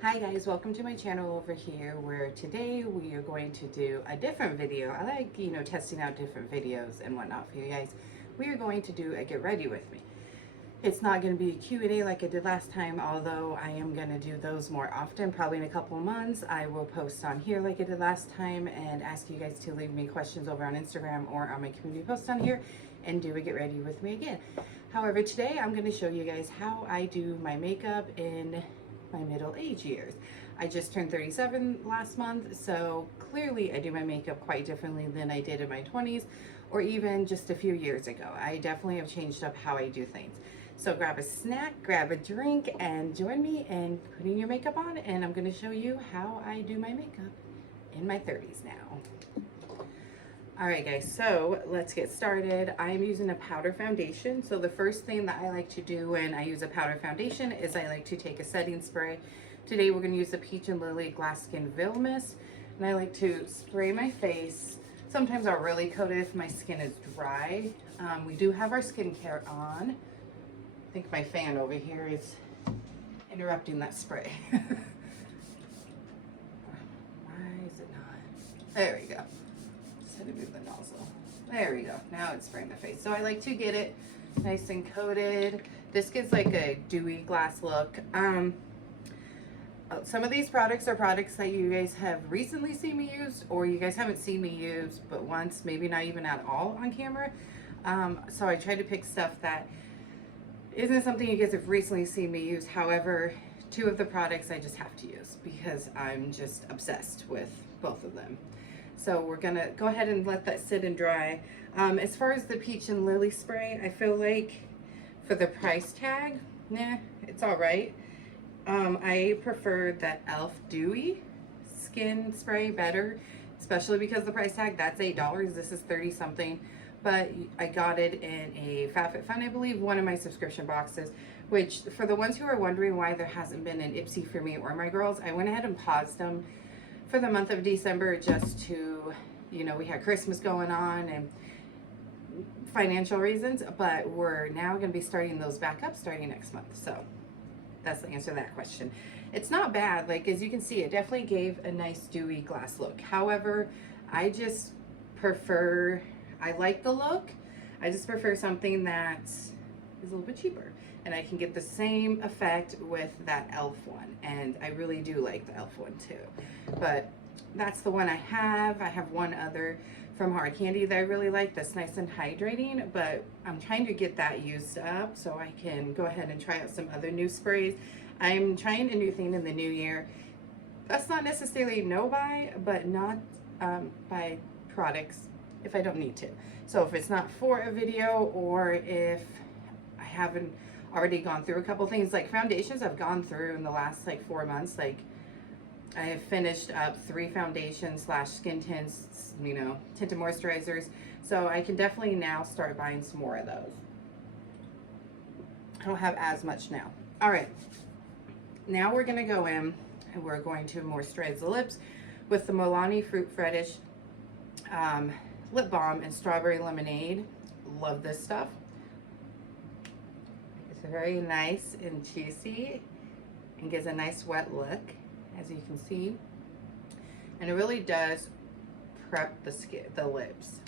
Hi guys, welcome to my channel over here, where today we are going to do a different video. I like, testing out different videos and whatnot for you guys. We are going to do a get ready with me. It's not going to be a Q&A like I did last time, although I am going to do those more often. Probably in a couple of months, I will post on here like I did last time and ask you guys to leave me questions over on Instagram or on my community post on here and do a get ready with me again. However, today I'm going to show you guys how I do my makeup in my middle age years. I just turned 37 last month, so clearly I do my makeup quite differently than I did in my 20s or even just a few years ago. I definitely have changed up how I do things. So grab a snack, grab a drink, and join me in putting your makeup on, and I'm going to show you how I do my makeup in my 30s now. Alright guys, so let's get started. I'm using a powder foundation. So the first thing that I like to do when I use a powder foundation is I like to take a setting spray. Today we're going to use the Peach and Lily Glass Skin Veil Mist. And I like to spray my face. Sometimes I'll really coat it if my skin is dry. We do have our skincare on. I think my fan over here is interrupting that spray. Why is it not? There we go. To move the nozzle. There we go. Now it's spraying my face. So I like to get it nice and coated. This gives like a dewy glass look. Some of these products are products that you guys have recently seen me use, or you guys haven't seen me use but once, maybe not even at all on camera. So I try to pick stuff that isn't something you guys have recently seen me use. However, two of the products I just have to use because I'm just obsessed with both of them. So we're gonna go ahead and let that sit and dry. As far as the Peach and Lily spray, I feel like for the price tag, nah, it's all right. I prefer that e.l.f. Dewy Skin Spray better, especially because the price tag, that's $8. This is 30 something, but I got it in a FabFitFun, I believe, one of my subscription boxes, which for the ones who are wondering why there hasn't been an Ipsy for me or my girls, I went ahead and paused them for the month of December just to, we had Christmas going on and financial reasons, but we're now going to be starting those back up starting next month. So that's the answer to that question. It's not bad. Like, as you can see, it definitely gave a nice dewy glass look. However, I just prefer, I like the look. I just prefer something that is a little bit cheaper. And I can get the same effect with that e.l.f. one. And I really do like the e.l.f. one too. But that's the one I have. I have one other from Hard Candy that I really like that's nice and hydrating. But I'm trying to get that used up so I can go ahead and try out some other new sprays. I'm trying a new thing in the new year. That's not necessarily no buy, but not buy products if I don't need to. So if it's not for a video, or if I haven't already gone through a couple things, like foundations I've gone through in the last like 4 months. Like, I have finished up 3 foundations / skin tints, tinted moisturizers. So I can definitely now start buying some more of those. I don't have as much now. All right, now we're gonna go in and we're going to moisturize the lips with the Milani Fruit Fetish lip balm and strawberry lemonade. Love this stuff. It's very nice and juicy and gives a nice wet look, as you can see. And it really does prep the skin, the lips.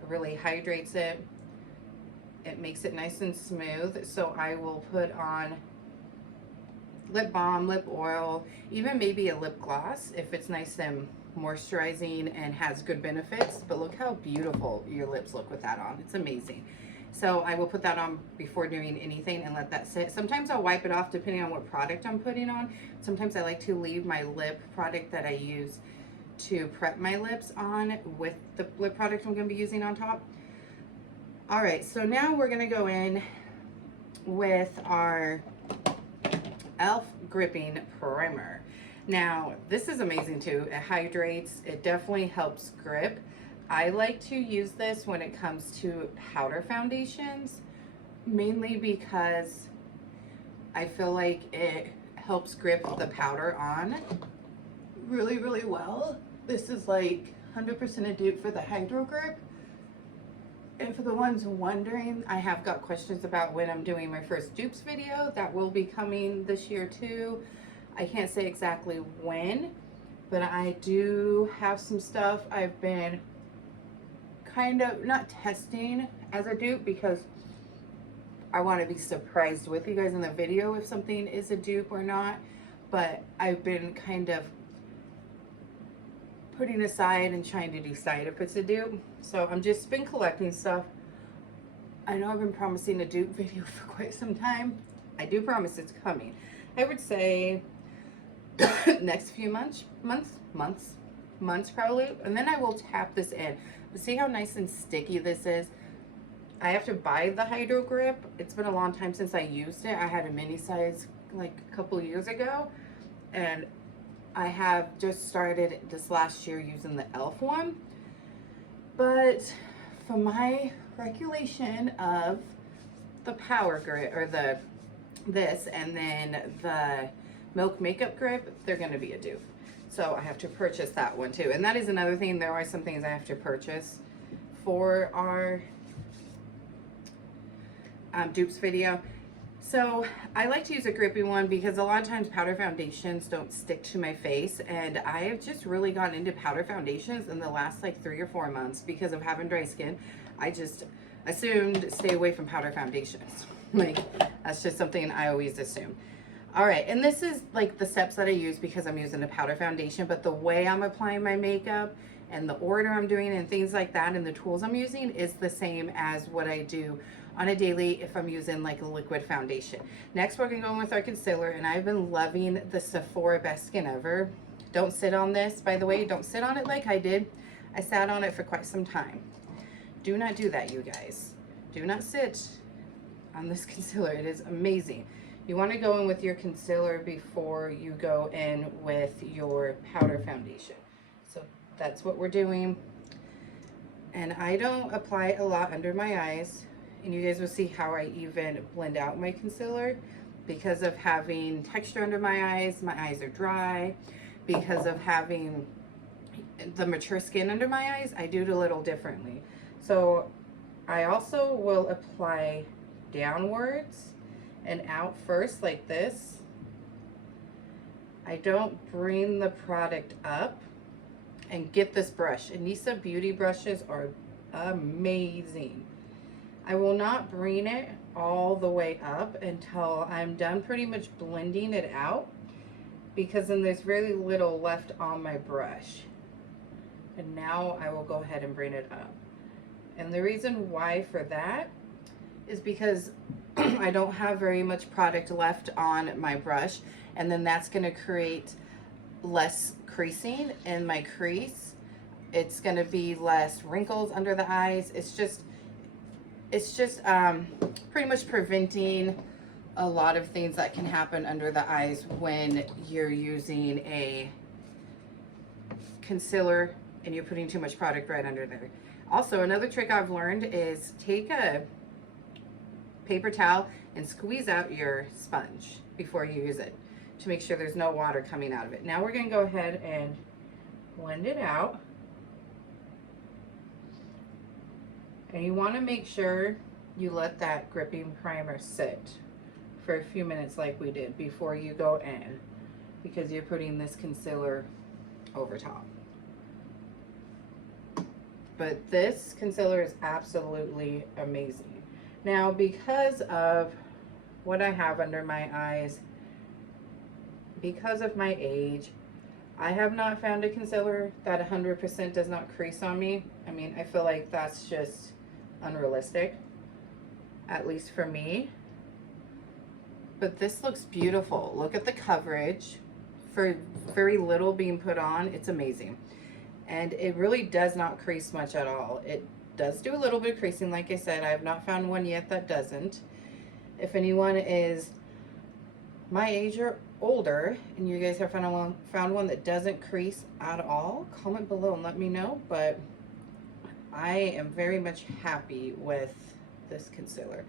It really hydrates it. It makes it nice and smooth. So I will put on lip balm, lip oil, even maybe a lip gloss if it's nice and moisturizing and has good benefits. But look how beautiful your lips look with that on. It's amazing. So I will put that on before doing anything and let that sit. Sometimes I'll wipe it off depending on what product I'm putting on. Sometimes I like to leave my lip product that I use to prep my lips on with the lip product I'm going to be using on top. All right, so now we're going to go in with our e.l.f. Gripping Primer. Now, this is amazing too. It hydrates. It definitely helps grip. I like to use this when it comes to powder foundations, mainly because I feel like it helps grip the powder on really, really well. This is like 100% a dupe for the Hydro Grip. And for the ones wondering, I have got questions about when I'm doing my first dupes video. That will be coming this year too. I can't say exactly when, but I do have some stuff I've been kind of not testing as a dupe, because I want to be surprised with you guys in the video if something is a dupe or not. But I've been kind of putting aside and trying to decide if it's a dupe. So I'm just been collecting stuff. I know I've been promising a dupe video for quite some time. I do promise it's coming. I would say next few months probably, and then I will tap this in. But see how nice and sticky this is? I have to buy the Hydro Grip. It's been a long time since I used it. I had a mini size like a couple years ago, and I have just started this last year using the e.l.f. one. But for my regulation of the Power Grip, or this and then the Milk Makeup Grip, they're going to be a dupe. So I have to purchase that one too. And that is another thing. There are some things I have to purchase for our dupes video. So I like to use a grippy one because a lot of times powder foundations don't stick to my face, and I have just really gotten into powder foundations in the last like 3 or 4 months because of having dry skin. I just assumed stay away from powder foundations. Like, that's just something I always assume. All right, and this is like the steps that I use because I'm using a powder foundation, but the way I'm applying my makeup and the order I'm doing and things like that and the tools I'm using is the same as what I do on a daily if I'm using like a liquid foundation. Next, we're gonna go in with our concealer, and I've been loving the Sephora Best Skin Ever. Don't sit on this, by the way. Don't sit on it like I did. I sat on it for quite some time. Do not do that, you guys. Do not sit on this concealer. It is amazing. You want to go in with your concealer before you go in with your powder foundation. So that's what we're doing. And I don't apply a lot under my eyes. And you guys will see how I even blend out my concealer. Because of having texture under my eyes are dry. Because of having the mature skin under my eyes, I do it a little differently. So I also will apply downwards and out first like this. I don't bring the product up. And get this brush. Anissa Beauty brushes are amazing. I will not bring it all the way up until I'm done pretty much blending it out, because then there's very little left on my brush. And now I will go ahead and bring it up. And the reason why for that is because I don't have very much product left on my brush, and then that's going to create less creasing in my crease. It's going to be less wrinkles under the eyes. It's just pretty much preventing a lot of things that can happen under the eyes when you're using a concealer and you're putting too much product right under there. Also, another trick I've learned is take a paper towel and squeeze out your sponge before you use it to make sure there's no water coming out of it. Now we're going to go ahead and blend it out. And you want to make sure you let that gripping primer sit for a few minutes like we did before you go in, because you're putting this concealer over top. But this concealer is absolutely amazing. Now, because of what I have under my eyes, because of my age, I have not found a concealer that 100% does not crease on me. I mean, I feel like that's just unrealistic, at least for me. But this looks beautiful. Look at the coverage. For very little being put on, it's amazing. And it really does not crease much at all. It does do a little bit of creasing, like I said. I have not found one yet that doesn't. If anyone is my age or older and you guys have found one that doesn't crease at all, comment below and let me know. But I am very much happy with this concealer.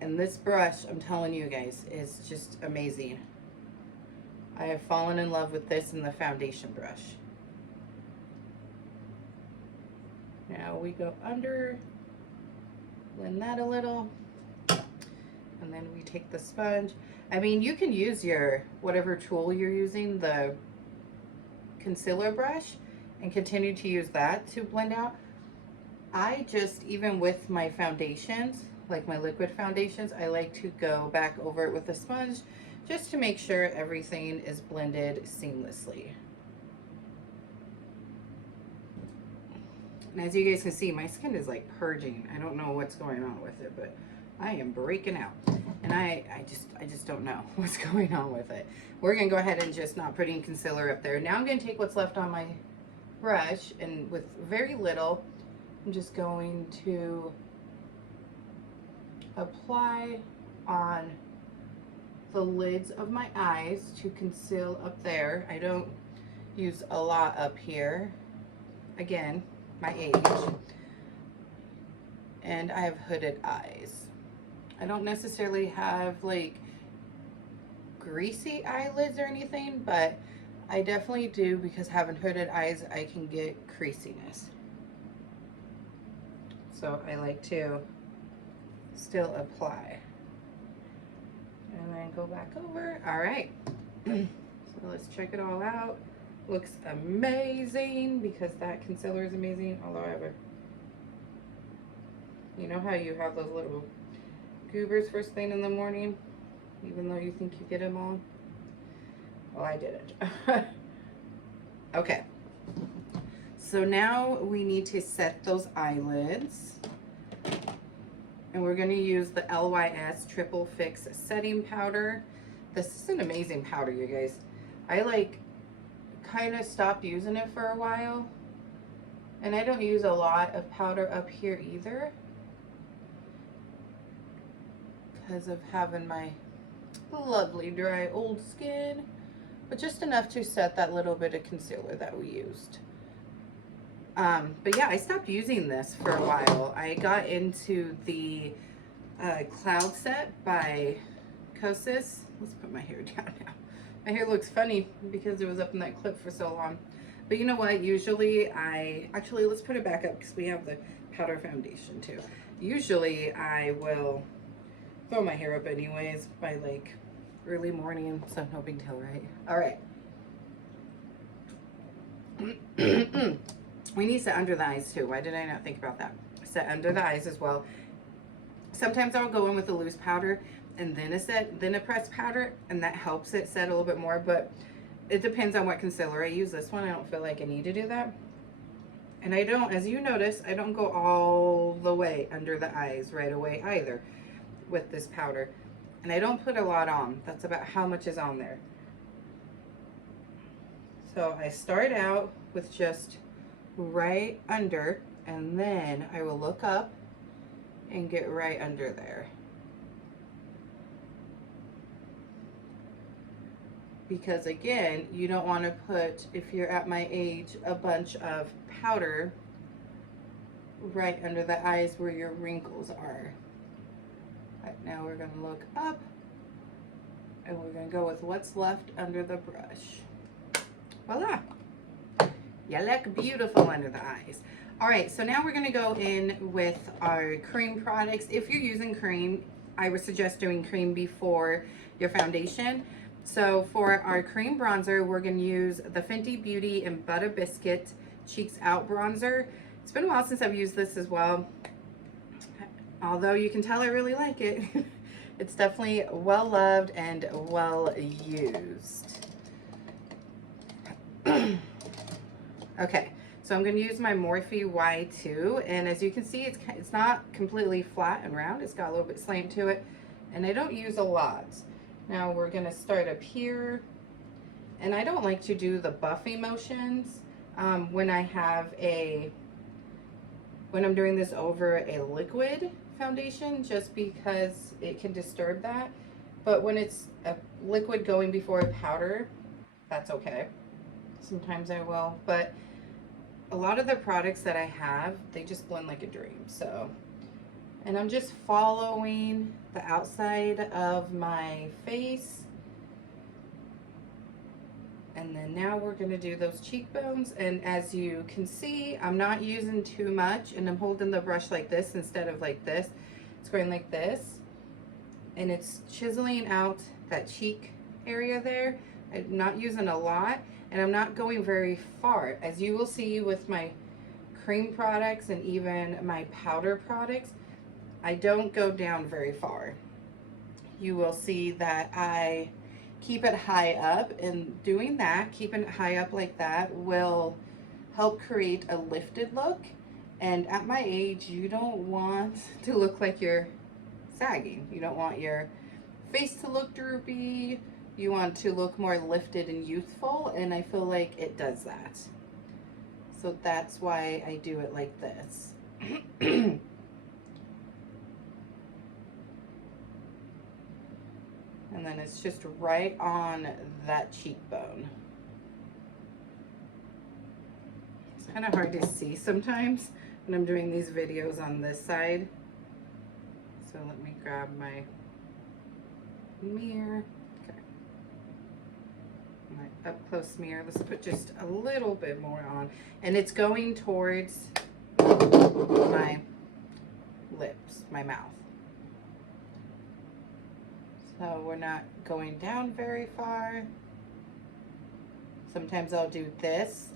And this brush, I'm telling you guys, is just amazing. I have fallen in love with this and the foundation brush. Now we go under, blend that a little, and And then we take the sponge. I mean, you can use your, whatever tool you're using, the concealer brush, and continue to use that to blend out. I just, even with my foundations, like my liquid foundations, I like to go back over it with a sponge just to make sure everything is blended seamlessly. And as you guys can see, my skin is like purging. I don't know what's going on with it, but I am breaking out. And I just don't know what's going on with it. We're gonna go ahead and just not put any concealer up there. Now I'm gonna take what's left on my brush, and with very little, I'm just going to apply on the lids of my eyes to conceal up there. I don't use a lot up here. Again, my age. And I have hooded eyes. I don't necessarily have like greasy eyelids or anything, but I definitely do, because having hooded eyes, I can get creasiness. So I like to still apply. And then go back over. All right. So let's check it all out. Looks amazing, because that concealer is amazing. Although I have a, you know how you have those little goobers first thing in the morning, even though you think you get them all? Well, I didn't. Okay. So now we need to set those eyelids. And we're going to use the LYS Triple Fix Setting Powder. This is an amazing powder, you guys. I like kind of stopped using it for a while. And I don't use a lot of powder up here either, because of having my lovely dry old skin. But just enough to set that little bit of concealer that we used. But yeah, I stopped using this for a while. I got into the Cloud Set by Kosas. Let's put my hair down now. My hair looks funny because it was up in that clip for so long. But you know what? Usually actually, let's put it back up because we have the powder foundation too. Usually I will throw my hair up anyways by like early morning, so no big deal, right? All right. We need set under the eyes too. Why did I not think about that? Set under the eyes as well. Sometimes I'll go in with a loose powder and then a pressed powder, and that helps it set a little bit more, but it depends on what concealer I use. This one, I don't feel like I need to do that. And I don't, as you notice, I don't go all the way under the eyes right away either with this powder. And I don't put a lot on. That's about how much is on there. So I start out with just right under, and then I will look up and get right under there. Because again, you don't want to put, if you're at my age, a bunch of powder right under the eyes where your wrinkles are. Right, now we're going to look up, and we're going to go with what's left under the brush. Voila! You look beautiful under the eyes. All right, so now we're going to go in with our cream products. If you're using cream, I would suggest doing cream before your foundation. So for our cream bronzer, we're going to use the Fenty Beauty and Butter Biscuit Cheeks Out Bronzer. It's been a while since I've used this as well. Although you can tell I really like it. It's definitely well loved and well used. Okay, so I'm going to use my Morphe Y2, and as you can see, it's not completely flat and round. It's got a little bit slant to it, and I don't use a lot. Now we're going to start up here, and I don't like to do the buffing motions when I'm doing this over a liquid foundation, just because it can disturb that. But when it's a liquid going before a powder, that's okay. Sometimes I will, but a lot of the products that I have, they just blend like a dream. So, and I'm just following the outside of my face. And then now we're going to do those cheekbones. And as you can see, I'm not using too much, and I'm holding the brush like this instead of like this. It's going like this. and it's chiseling out that cheek area there. I'm not using a lot, and I'm not going very far. As you will see with my cream products and even my powder products, I don't go down very far. You will see that I keep it high up, and doing that, keeping it high up like that, will help create a lifted look. And at my age, you don't want to look like you're sagging. You don't want your face to look droopy. You want to look more lifted and youthful, and I feel like it does that. So that's why I do it like this. And then it's just right on that cheekbone. It's kind of hard to see sometimes when I'm doing these videos on this side. So let me grab my mirror. Okay. My up close mirror. Let's put just a little bit more on. And it's going towards my lips, my mouth. So we're not going down very far. Sometimes I'll do this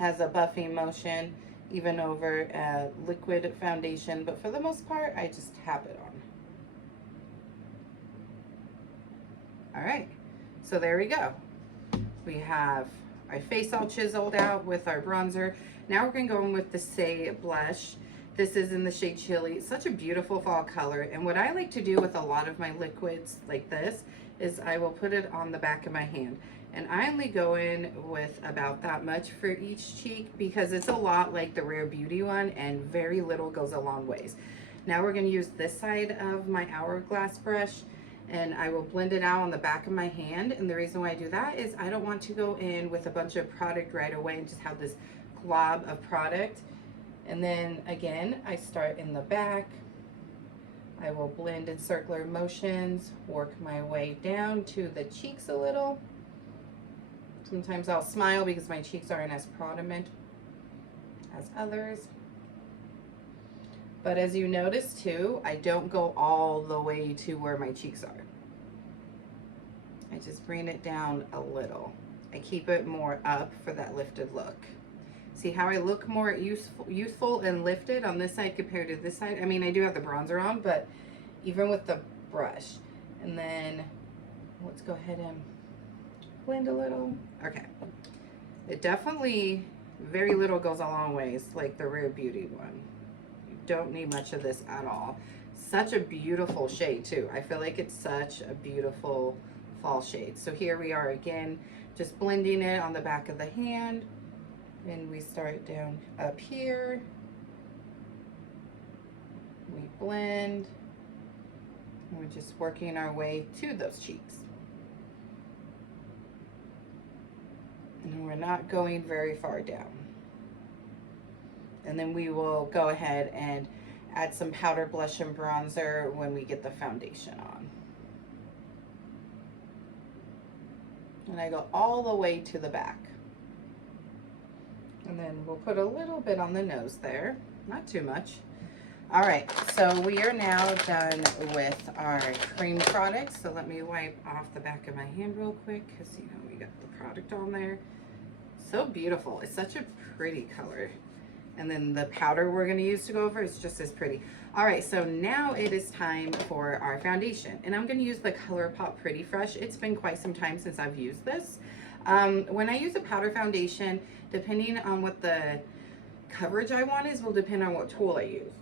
as a buffing motion, even over a liquid foundation, but for the most part, I just tap it on. All right, so there we go. We have our face all chiseled out with our bronzer. Now we're gonna go in with the Say blush. This is in the shade Chili. It's such a beautiful fall color. And what I like to do with a lot of my liquids like this is I will put it on the back of my hand. And I only go in with about that much for each cheek because it's a lot like the Rare Beauty one, and very little goes a long ways. Now we're gonna use this side of my Hourglass brush, and I will blend it out on the back of my hand. And the reason why I do that is I don't want to go in with a bunch of product right away and just have this glob of product. And then again, I start in the back. I will blend in circular motions, work my way down to the cheeks a little. Sometimes I'll smile because my cheeks aren't as prominent as others. But as you notice too, I don't go all the way to where my cheeks are. I just bring it down a little. I keep it more up for that lifted look. See how I look more youthful and lifted on this side compared to this side? I mean, I do have the bronzer on, but even with the brush. And then let's go ahead and blend a little. Okay. It definitely, very little goes a long ways, like the Rare Beauty one. You don't need much of this at all. Such a beautiful shade too. I feel like it's such a beautiful fall shade. So here we are again, just blending it on the back of the hand. And we start down up here. We blend. And we're just working our way to those cheeks. And we're not going very far down. And then we will go ahead and add some powder, blush, and bronzer when we get the foundation on. And I go all the way to the back. And then we'll put a little bit on the nose there, not too much. All right, so we are now done with our cream products. So let me wipe off the back of my hand real quick because, you know, we got the product on there. So beautiful. It's such a pretty color. And then the powder we're going to use to go over is just as pretty. All right, so now it is time for our foundation. And I'm going to use the ColourPop Pretty Fresh. It's been quite some time since I've used this. When I use a powder foundation, depending on what the coverage I want is, will depend on what tool I use.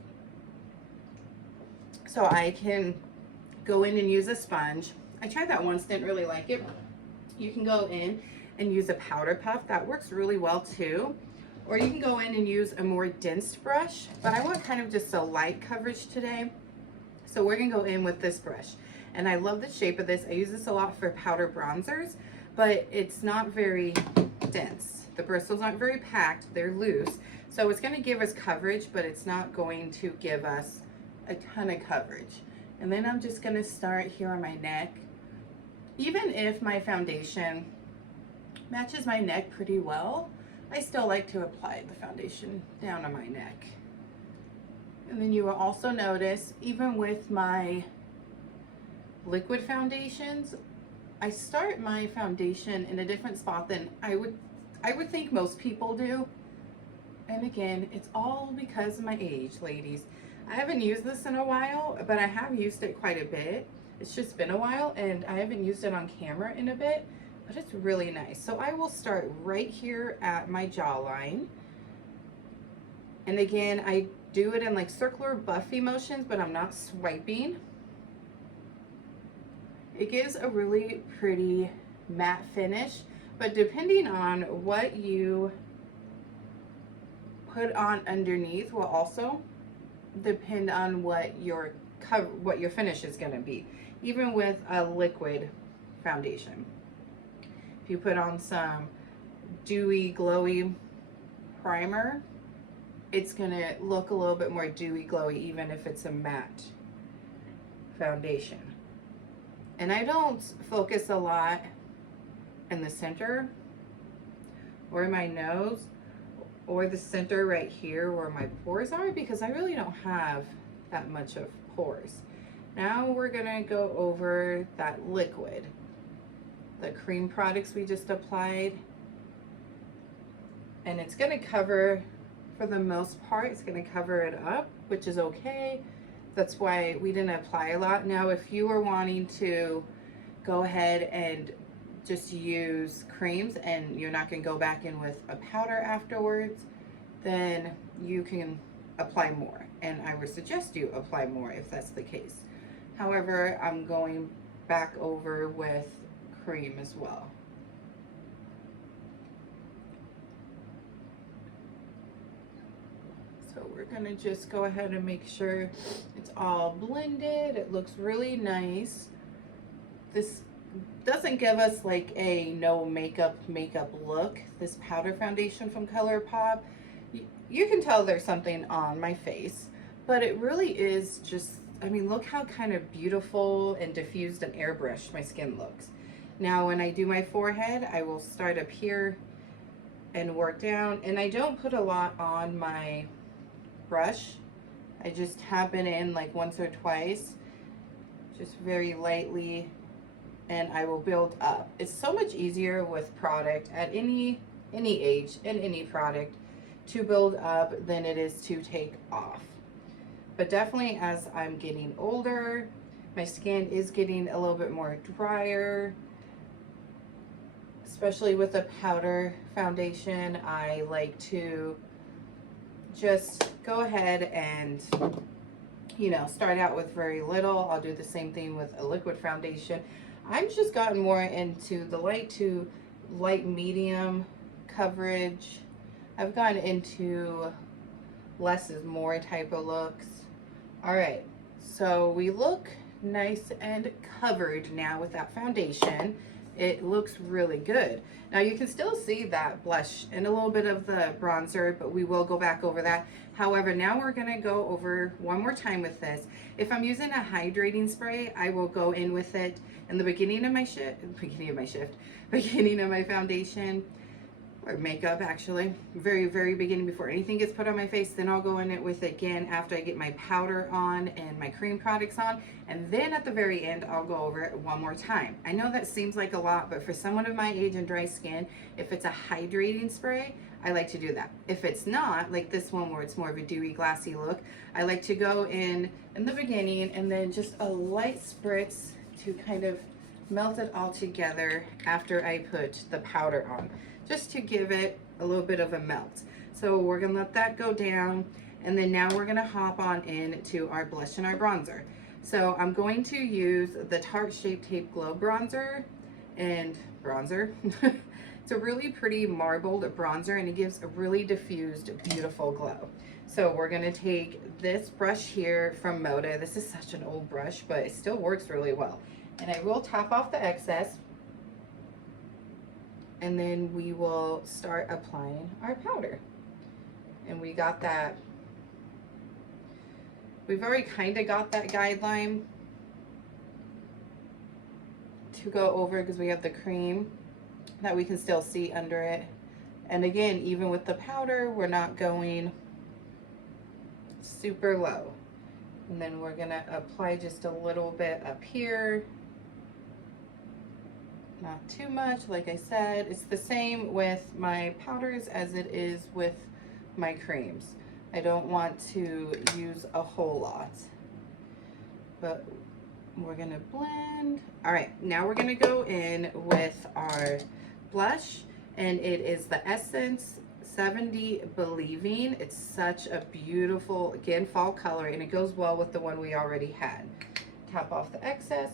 So I can go in and use a sponge. I tried that once, didn't really like it. You can go in and use a powder puff. That works really well too. Or you can go in and use a more dense brush, but I want kind of just a light coverage today. So we're gonna go in with this brush. And I love the shape of this. I use this a lot for powder bronzers, but it's not very dense. The bristles aren't very packed, they're loose. So it's gonna give us coverage, but it's not going to give us a ton of coverage. And then I'm just gonna start here on my neck. Even if my foundation matches my neck pretty well, I still like to apply the foundation down on my neck. And then you will also notice, even with my liquid foundations, I start my foundation in a different spot than I would think most people do. And again, it's all because of my age, ladies. I haven't used this in a while, but I have used it quite a bit. It's just been a while, and I haven't used it on camera in a bit, but it's really nice. So I will start right here at my jawline. And again, I do it in like circular buffy motions, but I'm not swiping. It gives a really pretty matte finish, but depending on what you put on underneath will also depend on what your finish is going to be, even with a liquid foundation. If you put on some dewy glowy primer, it's going to look a little bit more dewy glowy even if it's a matte foundation. And I don't focus a lot in the center or my nose or the center right here where my pores are, because I really don't have that much of pores. Now we're gonna go over that liquid, the cream products we just applied, and it's gonna cover, for the most part, it's gonna cover it up, which is okay. That's why we didn't apply a lot. Now, if you were wanting to go ahead and just use creams and you're not gonna go back in with a powder afterwards, then you can apply more. And I would suggest you apply more if that's the case. However, I'm going back over with cream as well. So we're gonna just go ahead and make sure it's all blended. It looks really nice. This doesn't give us like a no makeup look, this powder foundation from ColourPop. You can tell there's something on my face, but it really is just, I mean, look how kind of beautiful and diffused and airbrushed my skin looks. Now when I do my forehead, I will start up here and work down, and I don't put a lot on my brush. I just tap it in like once or twice, just very lightly, and I will build up. It's so much easier with product at any age and any product to build up than it is to take off. But definitely as I'm getting older, my skin is getting a little bit more drier, especially with a powder foundation. I like to just go ahead and, you know, start out with very little. I'll do the same thing with a liquid foundation. I've just gotten more into the light to light medium coverage. I've gotten into less is more type of looks. All right, so we look nice and covered now with that foundation. It looks really good. Now you can still see that blush and a little bit of the bronzer, but we will go back over that. However, now we're gonna go over one more time with this. If I'm using a hydrating spray, I will go in with it in the beginning of my beginning of my foundation, or makeup actually, very beginning before anything gets put on my face. Then I'll go in it with it again after I get my powder on and my cream products on, and then at the very end I'll go over it one more time. I know that seems like a lot, but for someone of my age and dry skin, if it's a hydrating spray, I like to do that. If it's not, like this one where it's more of a dewy glassy look, I like to go in the beginning and then just a light spritz to kind of melt it all together after I put the powder on, just to give it a little bit of a melt. So we're gonna let that go down, and then now we're gonna hop on into our blush and our bronzer. So I'm going to use the Tarte Shape Tape Glow Bronzer and bronzer. It's a really pretty marbled bronzer, and it gives a really diffused, beautiful glow. So we're gonna take this brush here from Moda. This is such an old brush, but it still works really well. And I will tap off the excess, and then we will start applying our powder. And we got that, we've already kind of got that guideline to go over because we have the cream that we can still see under it. And again, even with the powder, we're not going super low. And then we're gonna apply just a little bit up here. Not too much, like I said. It's the same with my powders as it is with my creams. I don't want to use a whole lot. But we're gonna blend. All right, now we're gonna go in with our blush, and it is the Essence 70 Believing. It's such a beautiful, again, fall color, and it goes well with the one we already had. Tap off the excess.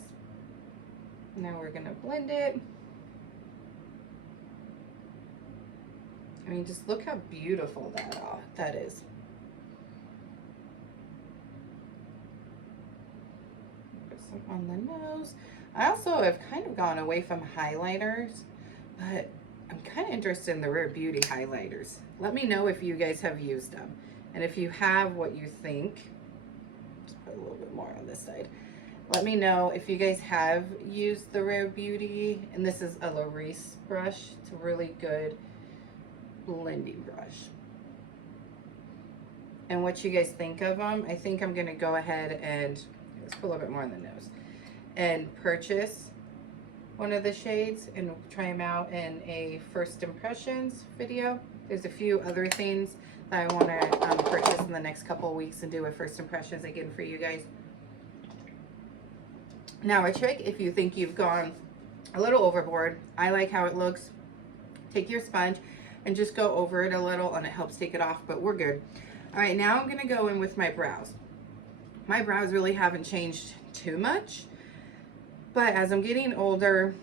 Now we're gonna blend it. I mean, just look how beautiful that is. Put some on the nose. I also have kind of gone away from highlighters, but I'm kind of interested in the Rare Beauty highlighters. Let me know if you guys have used them. And if you have, what you think. Just put a little bit more on this side. Let me know if you guys have used the Rare Beauty. And this is a Laurice brush. It's a really good blending brush. And what you guys think of them. I think I'm going to go ahead and, let's put a little bit more on the nose, and purchase one of the shades and try them out in a first impressions video. There's a few other things that I want to purchase in the next couple of weeks and do a first impressions again for you guys. Now a trick, if you think you've gone a little overboard, I like how it looks. Take your sponge and just go over it a little, and it helps take it off, but we're good. All right, now I'm gonna go in with my brows. My brows really haven't changed too much. But as I'm getting older,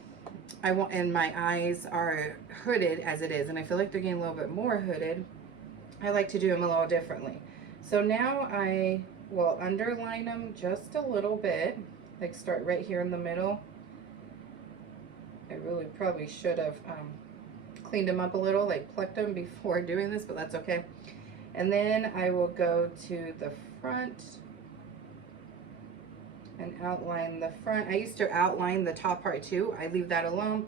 and my eyes are hooded as it is, and I feel like they're getting a little bit more hooded, I like to do them a little differently. So now I will underline them just a little bit, like start right here in the middle. I really probably should have cleaned them up a little, like plucked them before doing this, but that's okay. And then I will go to the front and outline the front. I used to outline the top part too. I leave that alone.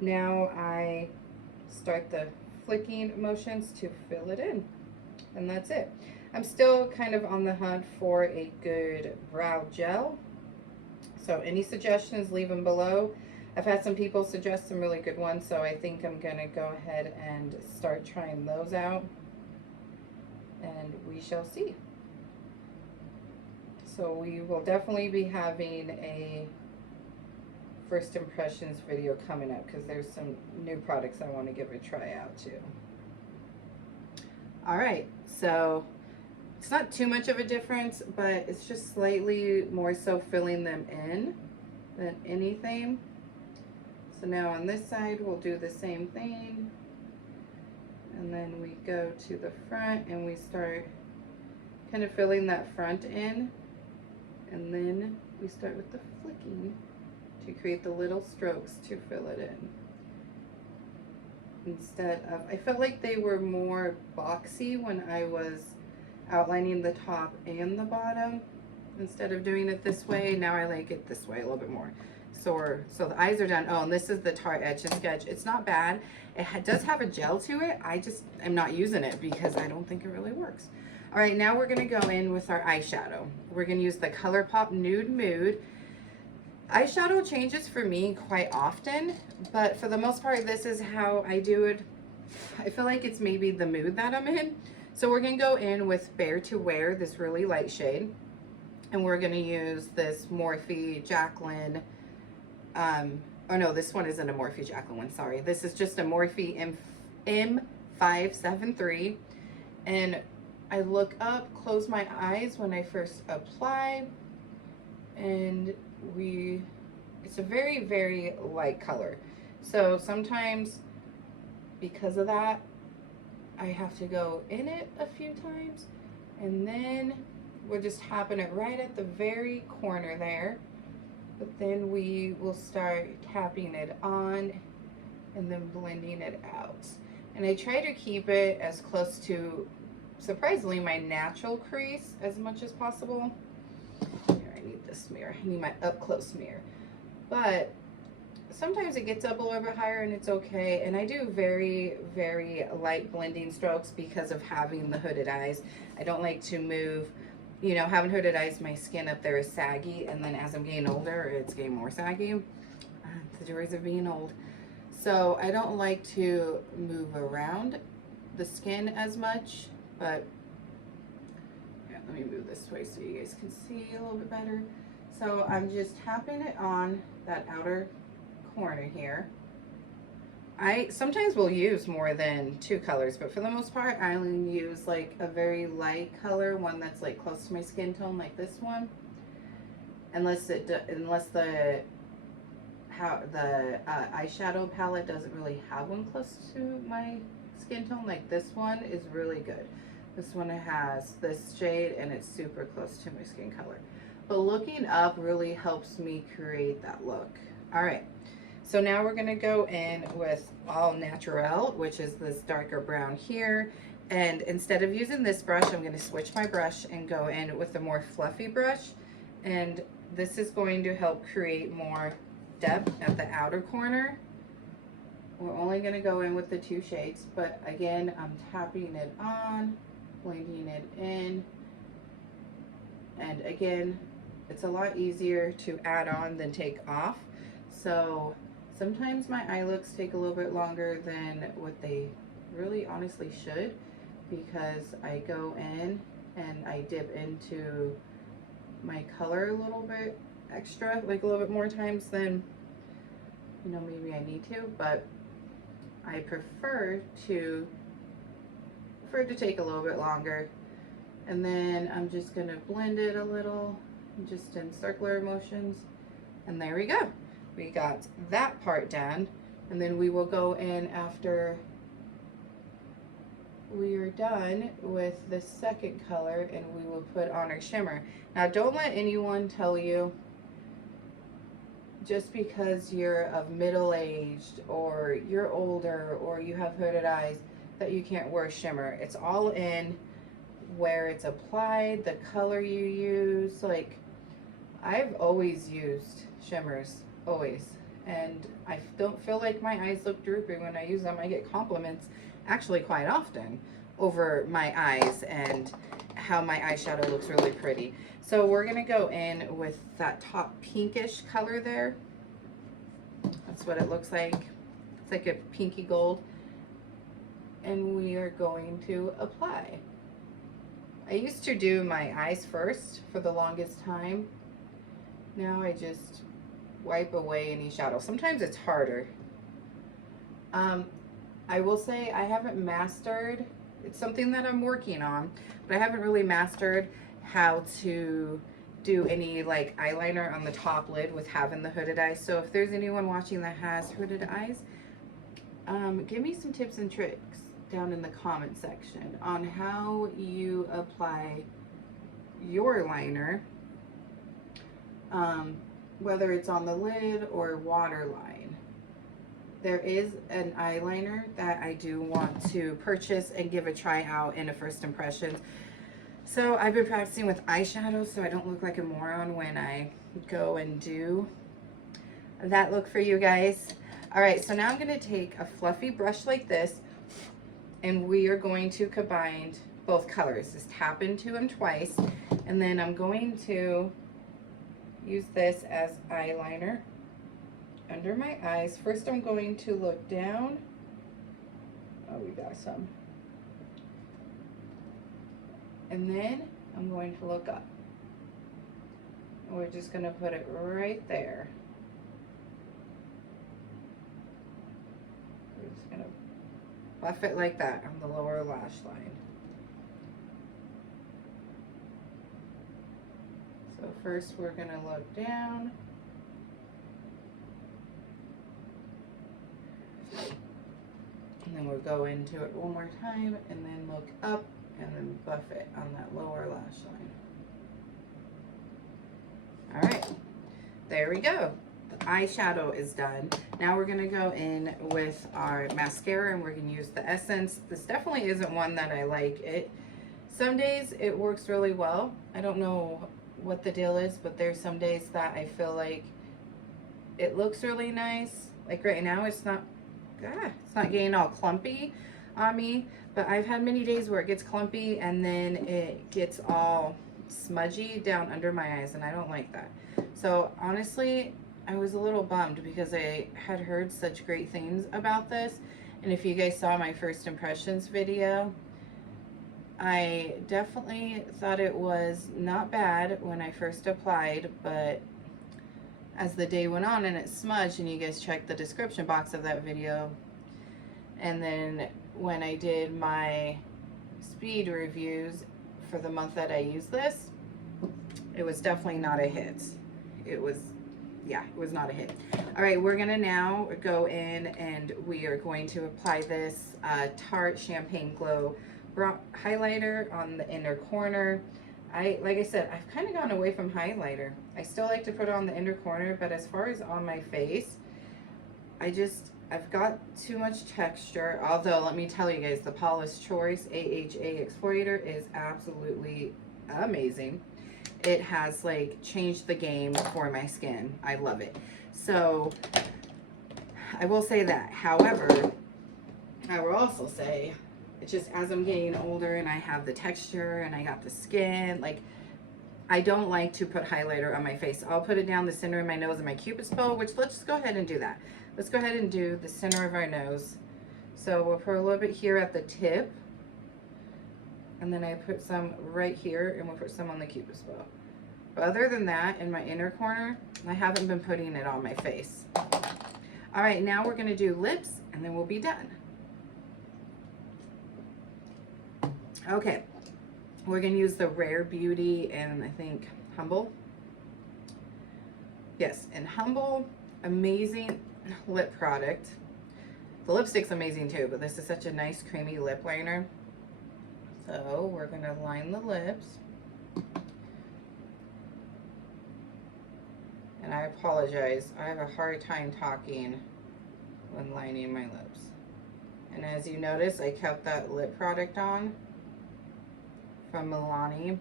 Now I start the flicking motions to fill it in, and that's it. I'm still kind of on the hunt for a good brow gel. So any suggestions, leave them below. I've had some people suggest some really good ones, so I think I'm gonna go ahead and start trying those out, and we shall see. So we will definitely be having a first impressions video coming up, because there's some new products I want to give a try out too. All right, so it's not too much of a difference, but it's just slightly more so filling them in than anything. So now on this side, we'll do the same thing. And then we go to the front and we start kind of filling that front in. And then we start with the flicking to create the little strokes to fill it in. Instead of, I felt like they were more boxy when I was outlining the top and the bottom. Instead of doing it this way, now I like it this way a little bit more. So the eyes are done. Oh, and this is the Tarte Etch a Sketch. It's not bad. It does have a gel to it. I just am not using it because I don't think it really works. All right, now we're gonna go in with our eyeshadow. We're gonna use the ColourPop Nude Mood. Eyeshadow changes for me quite often, but for the most part, this is how I do it. I feel like it's maybe the mood that I'm in. So we're gonna go in with Bare to Wear, this really light shade. And we're gonna use this Morphe Jacqueline, oh no, this one isn't a Morphe Jacqueline one, sorry. This is just a Morphe M573. And I look up, close my eyes when I first apply, and it's a very, very light color. So sometimes because of that, I have to go in it a few times, and then we're just tapping it right at the very corner there. But then we will start tapping it on and then blending it out. And I try to keep it as close to, surprisingly, my natural crease as much as possible. Here, I need this mirror. I need my up close mirror. But sometimes it gets up a little bit higher and it's okay. And I do very, very light blending strokes because of having the hooded eyes. I don't like to move, you know, having hooded eyes, my skin up there is saggy, and then as I'm getting older, it's getting more saggy. The joys of being old. So I don't like to move around the skin as much, but yeah, let me move this way so you guys can see a little bit better. So I'm just tapping it on that outer corner here. I sometimes will use more than 2 colors, but for the most part, I only use like a very light color, one that's like close to my skin tone, like this one. Unless the eyeshadow palette doesn't really have one close to my skin tone, like this one is really good. This one has this shade and it's super close to my skin color. But looking up really helps me create that look. All right. So now we're gonna go in with All Natural, which is this darker brown here. And instead of using this brush, I'm gonna switch my brush and go in with a more fluffy brush. And this is going to help create more depth at the outer corner. We're only gonna go in with the 2 shades, but again, I'm tapping it on, blending it in. And again, it's a lot easier to add on than take off. So sometimes my eye looks take a little bit longer than what they really honestly should, because I go in and I dip into my color a little bit extra, like a little bit more times than, you know, maybe I need to, but I prefer it to take a little bit longer. And then I'm just gonna blend it a little, just in circular motions. And there we go. We got that part done. And then we will go in after we are done with the second color, and we will put on our shimmer. Now, don't let anyone tell you just because you're of middle-aged or you're older or you have hooded eyes that you can't wear shimmer. It's all in where it's applied, the color you use. Like, I've always used shimmers, always. And I don't feel like my eyes look droopy when I use them. I get compliments actually quite often over my eyes and how my eyeshadow looks really pretty. So we're gonna go in with that top pinkish color there. That's what it looks like. It's like a pinky gold. And we are going to apply. I used to do my eyes first for the longest time. Now I just wipe away any shadow. Sometimes it's harder. I will say I haven't mastered, it's something that I'm working on, but I haven't really mastered how to do any like eyeliner on the top lid with having the hooded eyes. So if there's anyone watching that has hooded eyes, give me some tips and tricks down in the comment section on how you apply your liner, whether it's on the lid or waterline. There is an eyeliner that I do want to purchase and give a try out in a first impressions. So I've been practicing with eyeshadow so I don't look like a moron when I go and do that look for you guys. All right, so now I'm gonna take a fluffy brush like this, and we are going to combine both colors. Just tap into them twice, and then I'm going to use this as eyeliner under my eyes. First I'm going to look down. Oh, we got some. And then I'm going to look up. We're just gonna put it right there. We're just gonna buff it like that on the lower lash line. So first we're gonna look down. And then we'll go into it one more time and then look up and then buff it on that lower lash line. All right, there we go. The eyeshadow is done. Now we're gonna go in with our mascara and we're gonna use the Essence. This definitely isn't one that I like. Some days it works really well. I don't know what the deal is, but there's some days that I feel like it looks really nice. Like right now, it's not getting all clumpy on me, but I've had many days where it gets clumpy and then it gets all smudgy down under my eyes, and I don't like that. So honestly, I was a little bummed because I had heard such great things about this. And if you guys saw my first impressions video, I definitely thought it was not bad when I first applied, but as the day went on and it smudged, and you guys checked the description box of that video, and then when I did my speed reviews for the month that I used this, it was definitely not a hit. It was not a hit. All right, we're gonna now go in and we are going to apply this Tarte Champagne Glow highlighter on the inner corner. Like I said, I've kind of gone away from highlighter. I still like to put it on the inner corner, but as far as on my face, I've got too much texture. Although, let me tell you guys, the Paula's Choice AHA exfoliator is absolutely amazing. It has like changed the game for my skin. I love it. So I will say that. However, I will also say, it's just as I'm getting older and I have the texture and I got the skin, like, I don't like to put highlighter on my face. I'll put it down the center of my nose and my Cupid's bow, which let's just go ahead and do that. Let's go ahead and do the center of our nose. So we'll put a little bit here at the tip, and then I put some right here, and we'll put some on the Cupid's bow. But other than that, in my inner corner, I haven't been putting it on my face. All right, now we're gonna do lips, and then we'll be done. Okay, we're gonna use the Rare Beauty and I think Humble. Yes, and Humble, amazing lip product. The lipstick's amazing too, but this is such a nice creamy lip liner. So we're gonna line the lips. And I apologize, I have a hard time talking when lining my lips. And as you notice, I kept that lip product on from Milani.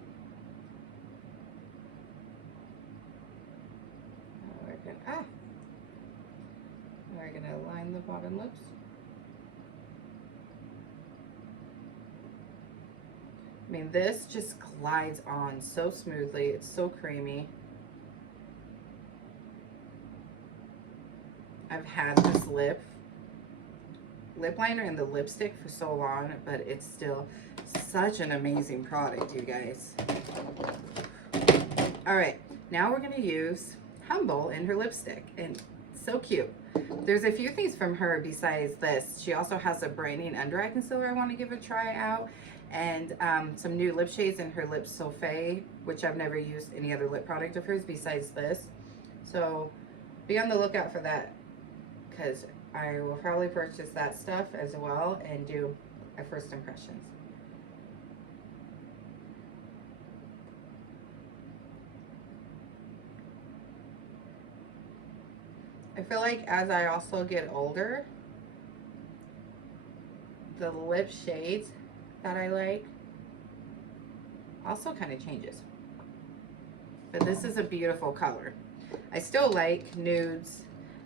We're gonna line the bottom lips. I mean, this just glides on so smoothly. It's so creamy. I've had this lip liner and the lipstick for so long, but it's still such an amazing product, you guys. All right, now we're gonna use Humble in her lipstick, and so cute. There's a few things from her besides this. She also has a brightening under eye concealer I want to give a try out, and some new lip shades in her Lip Sophie, which I've never used any other lip product of hers besides this. So be on the lookout for that, because I will probably purchase that stuff as well and do my first impressions. I feel like as I also get older, the lip shades that I like also kind of changes. But this is a beautiful color. I still like nudes.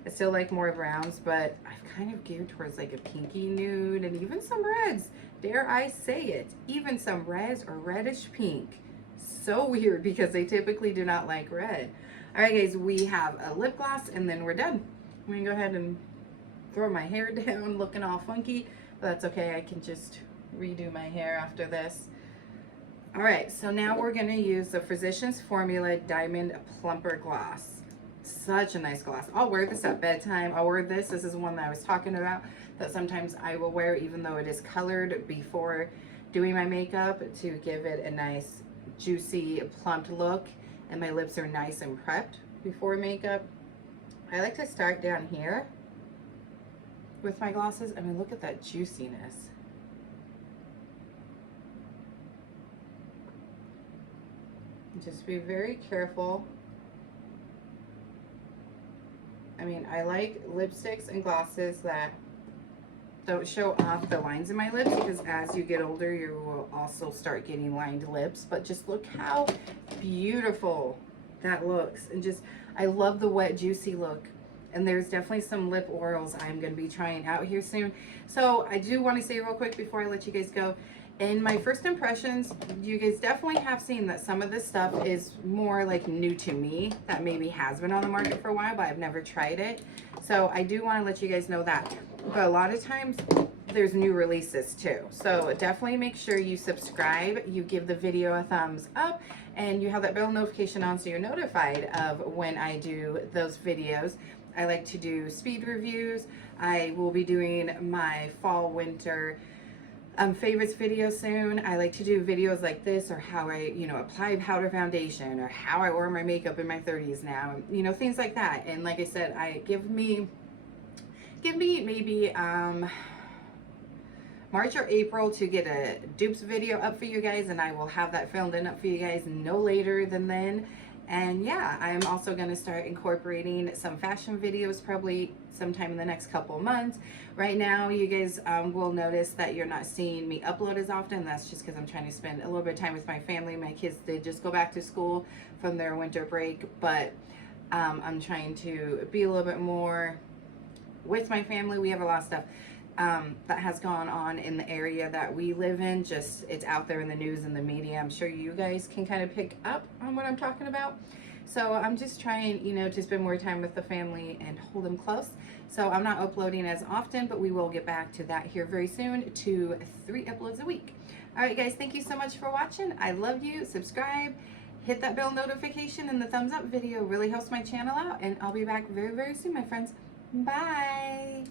I still like more browns, but I've kind of geared towards like a pinky nude and even some reds. Dare I say it, even some reds or reddish pink. So weird because they typically do not like red. All right, guys, we have a lip gloss and then we're done. I'm gonna go ahead and throw my hair down looking all funky, but that's okay. I can just redo my hair after this. All right, so now we're gonna use the Physicians Formula Diamond Plumper Gloss. Such a nice gloss. I'll wear this at bedtime. I'll wear this. This is one that I was talking about that sometimes I will wear even though it is colored before doing my makeup to give it a nice juicy plumped look, and my lips are nice and prepped before makeup. I like to start down here with my glosses. I mean, look at that juiciness. Just be very careful. I mean, I like lipsticks and glosses that don't show off the lines in my lips, because as you get older, you will also start getting lined lips. But just look how beautiful that looks. And just, I love the wet, juicy look. And there's definitely some lip oils I'm going to be trying out here soon. So I do want to say real quick before I let you guys go, in my first impressions, you guys definitely have seen that some of this stuff is more like new to me, that maybe has been on the market for a while, but I've never tried it. So I do want to let you guys know that. But a lot of times there's new releases too. So definitely make sure you subscribe, you give the video a thumbs up, and you have that bell notification on so you're notified of when I do those videos. I like to do speed reviews. I will be doing my fall winter favorites video soon. I like to do videos like this, or how I, apply powder foundation, or how I wear my makeup in my 30s now, things like that. And like I said, give me maybe March or April to get a dupes video up for you guys, and I will have that filmed and up for you guys no later than then. And yeah, I'm also going to start incorporating some fashion videos probably sometime in the next couple of months. Right now, you guys will notice that you're not seeing me upload as often. That's just because I'm trying to spend a little bit of time with my family. My kids did just go back to school from their winter break, but I'm trying to be a little bit more with my family. We have a lot of stuff that has gone on in the area that we live in. Just, it's out there in the news and the media. I'm sure you guys can kind of pick up on what I'm talking about. So I'm just trying, to spend more time with the family and hold them close. So I'm not uploading as often, but we will get back to that here very soon, to 3 uploads a week. All right, guys, thank you so much for watching. I love you. Subscribe, hit that bell notification, and the thumbs up video really helps my channel out. And I'll be back very, very soon, my friends. Bye.